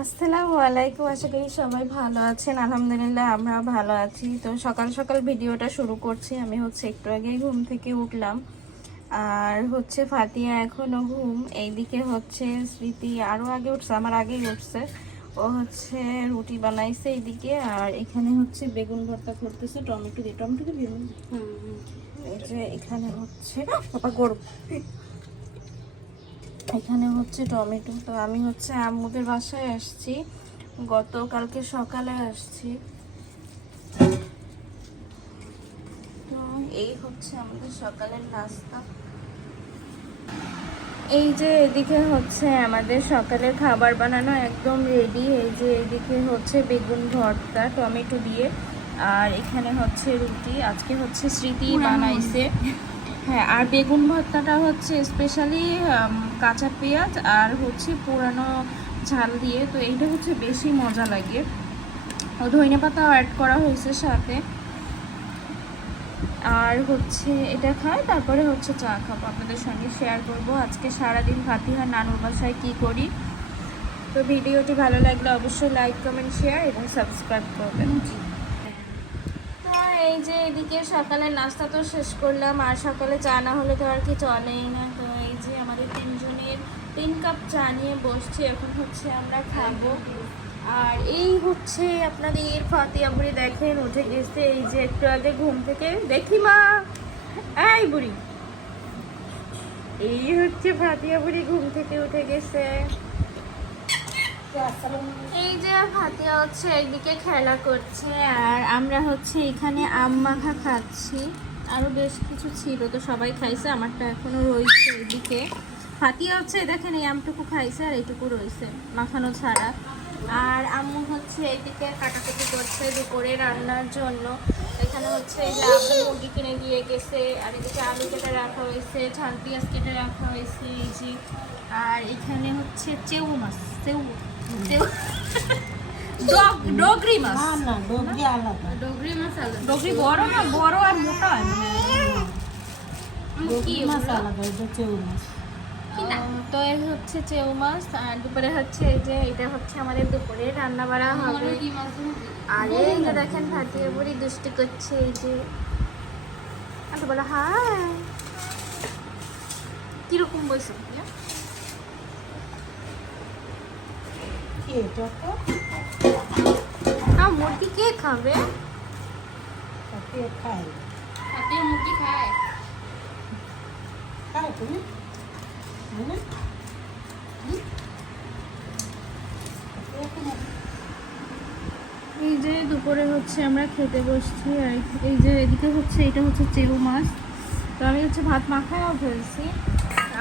আসসালামু আলাইকুম, আশা করি সবাই ভালো আছেন। আলহামদুলিল্লাহ আমরা ভালো আছি। তো সকাল সকাল ভিডিওটা শুরু করছি। আমি একটু আগে ঘুম থেকে উঠলাম, আর ফাতিয়া এখনো ঘুম। এইদিকে স্মৃতি আরো আগে উঠছে, আমার আগেই উঠছে। ও রুটি বানাইছে এইদিকে, আর এখানে বেগুন ভর্তা করতেছে টমেটো দিয়ে। টমেটো দিয়ে এই যে এখানে পাপা গরম, এখানে টমেটো। তো আমি আম্মুদের বাসায় আসছি, গতকালকে সকালে আসছি। তো এই আমাদের সকালের নাস্তা। এই যে এদিকে আমাদের সকালের খাবার বানানো একদম রেডি। এই যে এদিকে বেগুন ভর্তা টমেটো দিয়ে, আর এখানে রুটি। আজকে স্মৃতি বানাইছে। হ্যাঁ, আর বেগুন ভর্তাটা স্পেশালি কাঁচা পেঁয়াজ আর পুরানো ঝাল দিয়ে। তো এইটা বেশি মজা লাগে। ও ধনে পাতাও অ্যাড করা হয়েছে সাথে। আর এটা খাই, তারপরে চা খাবো, আপনাদের সঙ্গে শেয়ার করব আজকে সারাদিন ফাতিহার নানুর বাসায় কী করি। তো ভিডিওটি ভালো লাগলে অবশ্যই লাইক কমেন্ট শেয়ার এবং সাবস্ক্রাইব করবেন। তো এই যে এদিকে সকালের নাস্তা তো শেষ করলাম, আর সকালে চা না হলে তো আর কি চলেই না। তো এই যে আমাদের 3 জনের 3 কাপ চা নিয়ে বসছি, এখন আমরা খাবো। আর এই আপনাদের ফাতিয়া বুড়ি দেখেন উঠে গেছে, এই যে একটু আগে ঘুম থেকে। দেখি মা, এই বুড়ি, এই ফাতিয়া বুড়ি ঘুম থেকে উঠে গেছে। এই যে ফাতিয়া একদিকে খেলা করছে, আর আমরা এখানে আম মাখা খাচ্ছি। আরো বেশ কিছু ছিল, তো সবাই খাইছে, আমারটা এখনো রয়েছে এদিকে। ফাতিয়া দেখেন এই আমটুকু খাইছে, আর এইটুকু রয়েছে মাখানো ছাড়া। আর আম্মু এইদিকে কাটাকুটি করছে দুপুরে রান্নার জন্য। এখানে এই যে আলু মুরগি কিনে দিয়ে গেছে, আর এদিকে আলু কেটে রাখা হয়েছে, ঝাল পেঁয়াজ কেটে রাখা হয়েছে এই যে। আর এখানে চেউ মাছ, ডগরি মাছ। ডগরি মাছ আলাদা, ডগরি বড় না, বড় আর মোটা কি মাছ আলাদা, চেউ মাছ। তো এই চেউ মাছ। আর দুপুরে এই যে এটা আমাদের দুপুরে রান্না বাড়া হবে। আর এই যে দেখেন ফাতিয়া বুড়ি দুষ্টি করছে, এই যে আচ্ছা বলো হাই, কিরকম বলছো? মুরগি কে খাবে? মুরগি খায় তুমি? এই যে দুপুরে আমরা খেতে বসছি। আর এই যে এদিকে এটা চেউ মাছ। তো আমি ভাত মাখাও ফেলছি।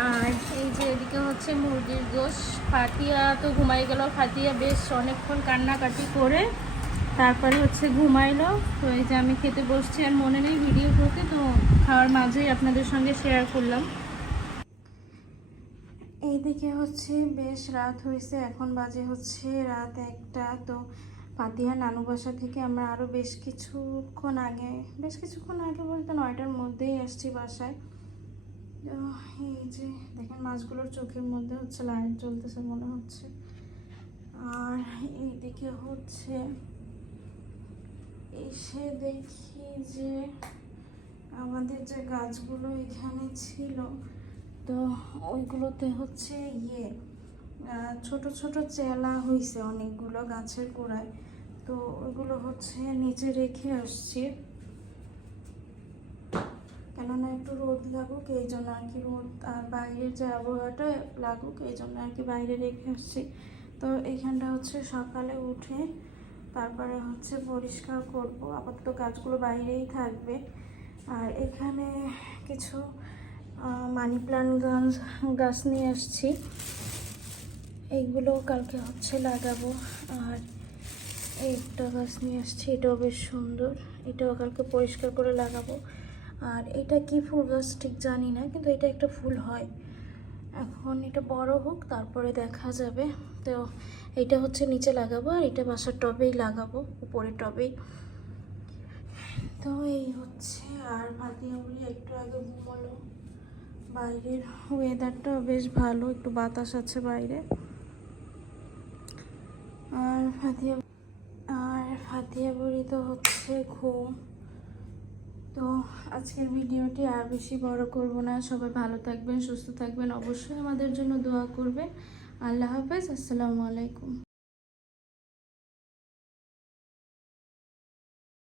আর এই যে এদিকে মুরগির গোশ। ফাতিয়া তো ঘুমাই গেল। ফাতিয়া বেশ অনেকক্ষণ কান্নাকাটি করে তারপরে ঘুমাইলো। তো এই যে আমি খেতে বসছি, আর মনে নেই ভিডিও করতে, তো খাওয়ার মাঝেই আপনাদের সঙ্গে শেয়ার করলাম। এইদিকে বেশ রাত হয়েছে, এখন বাজে রাত 1টা। তো ফাতিহা নানু বাসা থেকে আমরা আরও বেশ কিছুক্ষণ আগে বলতে 9টার মধ্যেই আসছি বাসায়। তো এই যে দেখেন মাছগুলোর চোখের মধ্যে লাইট জ্বলতেছে মনে হচ্ছে। আর এইদিকে এসে দেখি যে আমাদের যে গাছগুলো এখানে ছিল, তো ওইগুলোতে ছোট ছোট চেলা হয়েছে অনেকগুলো গাছের গোড়ায়। তো ওইগুলো নিচে রেখে আসছি, কেননা একটু রোদ লাগুক এই জন্য আর কি। রোদ আর বাইরের যে আবহাওয়াটা লাগুক এই জন্য আর কি বাইরে রেখে আসছি। তো এইখানটা সকালে উঠে তারপরে পরিষ্কার করব। আপাতত গাছগুলো বাইরেই থাকবে। আর এখানে কিছু মানি প্লান্ট গাছ নিয়ে আসছি, এইগুলো কালকে লাগাবো। আর একটা গাছ নিয়ে আসছি, এটাও বেশ সুন্দর, এটাও কালকে পরিষ্কার করে লাগাবো। আর এটা কি ফুল গাছ ঠিক জানি না, কিন্তু এটা একটা ফুল হয়। এখন এটা বড় হোক তারপরে দেখা যাবে। তো এটা নিচে লাগাবো, আর এটা বাসার টবেই লাগাবো, উপরের টবেই। তো এই আর ফাতিয়া বুড়ি একটু আগে ঘুমালো। বাইরের ওয়েদারটা বেশ ভালো, একটু বাতাস আছে বাইরে। ফাতিয়া বুড়ি তো হচ্ছে ঘুম। তো আজকের ভিডিওটি আর বেশি বড় করব না। সবাই ভালো থাকবেন, সুস্থ থাকবেন, অবশ্যই আমাদের জন্য দোয়া করবেন। আল্লাহ হাফেজ, আসসালামু আলাইকুম।